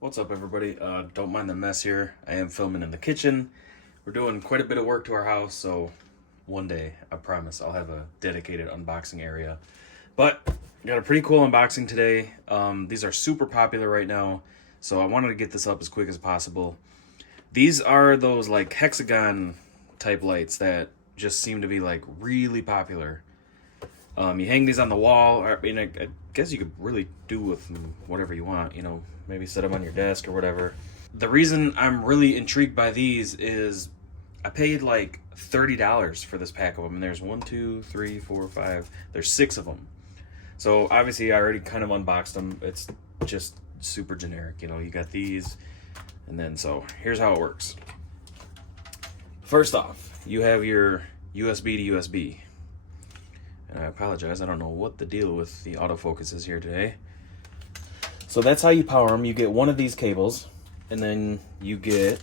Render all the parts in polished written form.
What's up, everybody? Don't mind the mess here. I am filming in the kitchen. We're doing quite a bit of work to our house, so one day, I promise, I'll have a dedicated unboxing area. But got a pretty cool unboxing today. These are super popular right now, so I wanted to get this up as quick as possible. These are those like hexagon type lights that just seem to be like really popular. You hang these on the wall. I mean, I guess you could really do with them whatever you want, maybe set them on your desk or whatever. The reason I'm really intrigued by these is I paid like $30 for this pack of them, and there's 1, 2, 3, 4, 5, there's 6 of them. So obviously I already kind of unboxed them. It's just super generic, you got these, and then so here's how it works. First off, you have your USB to USB. And I apologize, I don't know what the deal with the autofocus is here today. So that's how you power them. You get one of these cables, and then you get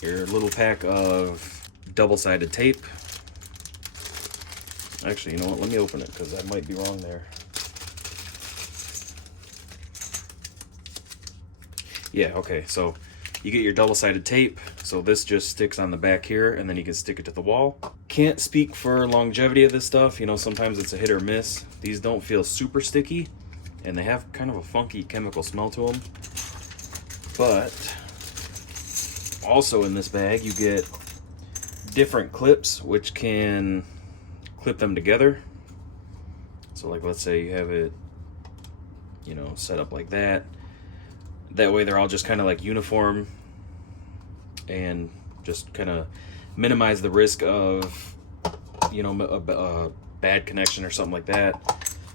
your little pack of double-sided tape. Actually, you know what? Let me open it, because I might be wrong there. Yeah, okay, so you get your double-sided tape. So this just sticks on the back here, and then you can stick it to the wall. Can't speak for longevity of this stuff. Sometimes it's a hit or miss. These don't feel super sticky, and they have kind of a funky chemical smell to them. But also in this bag, you get different clips, which can clip them together. So like, let's say you have it, set up like that. That way they're all just kind of like uniform and just kind of minimize the risk of, a bad connection or something like that.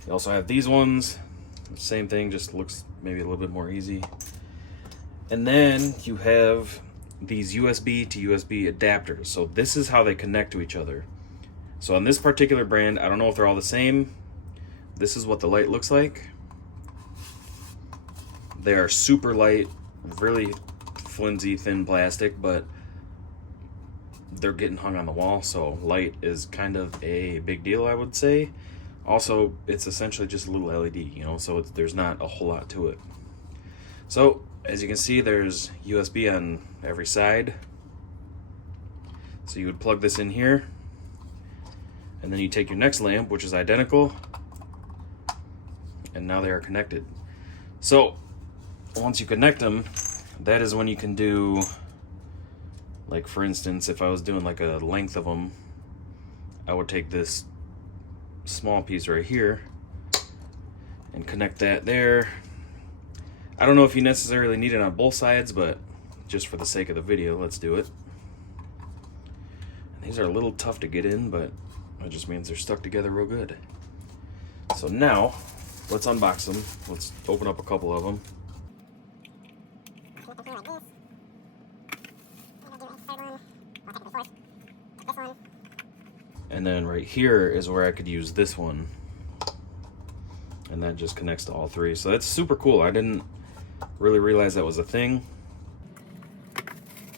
You also have these ones, same thing, just looks maybe a little bit more easy. And then you have these USB to USB adapters. So this is how they connect to each other. So on this particular brand, I don't know if they're all the same. This is what the light looks like. They are super light, really flimsy, thin plastic, but they're getting hung on the wall, so light is kind of a big deal, I would say. Also, it's essentially just a little LED, so there's not a whole lot to it. So, as you can see, there's USB on every side. So you would plug this in here, and then you take your next lamp, which is identical, and now they are connected. So, once you connect them, that is when you can do, like for instance, if I was doing like a length of them, I would take this small piece right here and connect that there. I don't know if you necessarily need it on both sides, but just for the sake of the video, let's do it. And these are a little tough to get in, but that just means they're stuck together real good. So now, let's unbox them. Let's open up a couple of them. And then right here is where I could use this one, and that just connects to all three. So that's super cool. I didn't really realize that was a thing.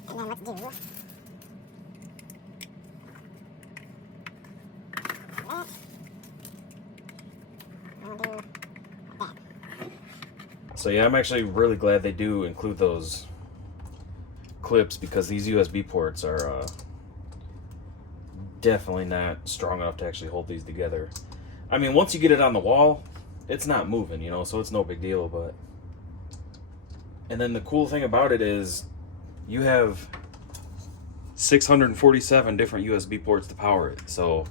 And then let's do that. So yeah, I'm actually really glad they do include those clips, because these USB ports are definitely not strong enough to actually hold these together. I mean, once you get it on the wall, it's not moving, so it's no big deal. But and then the cool thing about it is you have 647 different USB ports to power it. So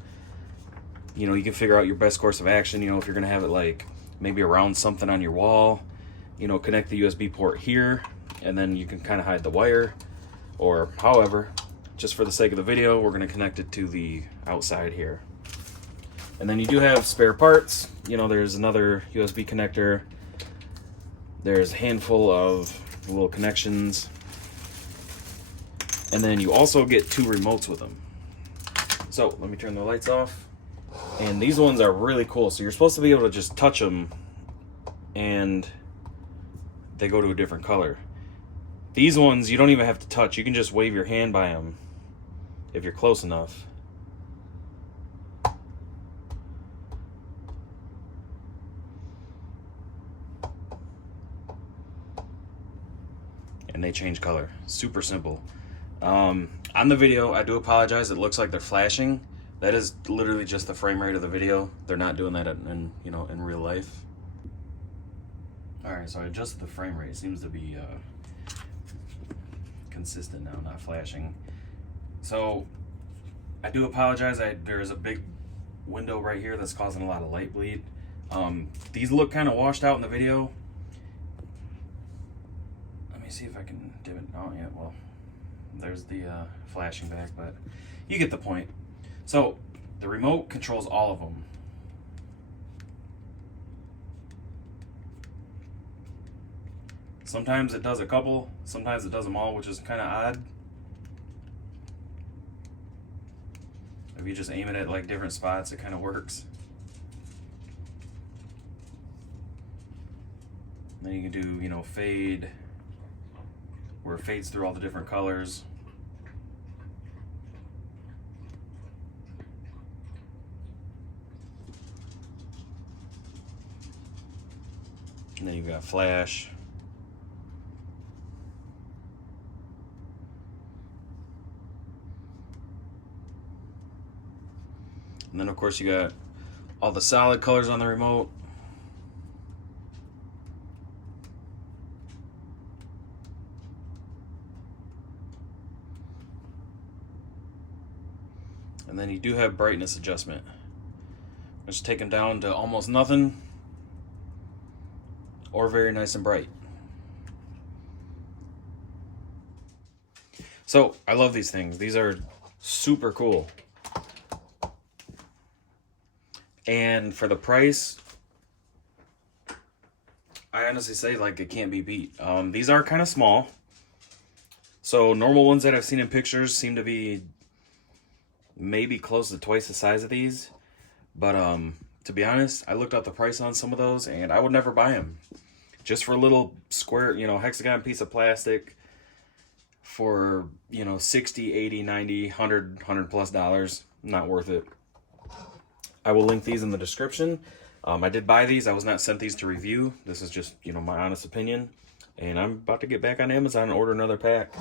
you can figure out your best course of action. If you're gonna have it like maybe around something on your wall, connect the USB port here, and then you can kind of hide the wire, or however, just for the sake of the video, we're going to connect it to the outside here. And then you do have spare parts. There's another USB connector. There's a handful of little connections. And then you also get 2 remotes with them. So let me turn the lights off. And these ones are really cool. So you're supposed to be able to just touch them and they go to a different color. These ones you don't even have to touch. You can just wave your hand by them if you're close enough. and they change color. Super simple. On the video, I do apologize. It looks like they're flashing. That is literally just the frame rate of the video. They're not doing that in real life. All right, so I adjusted the frame rate. It seems to be consistent now, not flashing. So I do apologize. There is a big window right here that's causing a lot of light bleed. These look kind of washed out in the video. Let me see if I can dim it. Oh yeah, well, there's the flashing back, but you get the point. So the remote controls all of them. Sometimes it does a couple, sometimes it does them all, which is kind of odd. If you just aim it at like different spots, it kind of works. Then you can do, fade, where it fades through all the different colors. And then you've got flash. And then of course you got all the solid colors on the remote. And then you do have brightness adjustment, which take them down to almost nothing or very nice and bright. So I love these things. These are super cool. And for the price, I honestly say like it can't be beat. These are kind of small. So normal ones that I've seen in pictures seem to be maybe close to twice the size of these. But to be honest, I looked up the price on some of those and I would never buy them. Just for a little square, hexagon piece of plastic for, 60, 80, 90, 100 plus dollars, not worth it. I will link these in the description. I did buy these. I was not sent these to review. This is just, my honest opinion. And I'm about to get back on Amazon and order another pack.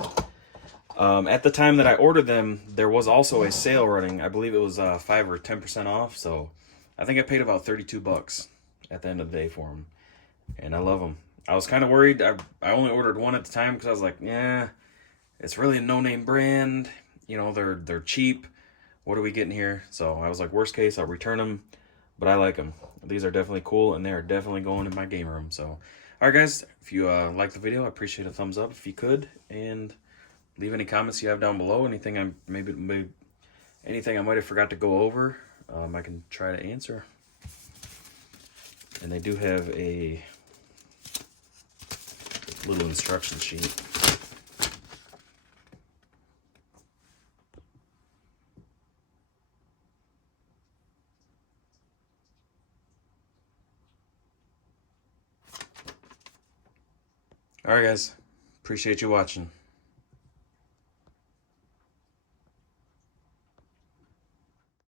At the time that I ordered them, there was also a sale running. I believe it was 5 or 10% off. So I think I paid about 32 bucks at the end of the day for them. And I love them. I was kind of worried. I only ordered one at the time because I was like, yeah, it's really a no-name brand. They're cheap. What are we getting here? So I was like, worst case, I'll return them. But I like them. These are definitely cool, and they are definitely going in my game room. So, all right, guys, if you like the video, I appreciate a thumbs up if you could. And leave any comments you have down below. Anything anything I might have forgot to go over, I can try to answer. And they do have a little instruction sheet. All right, guys. Appreciate you watching.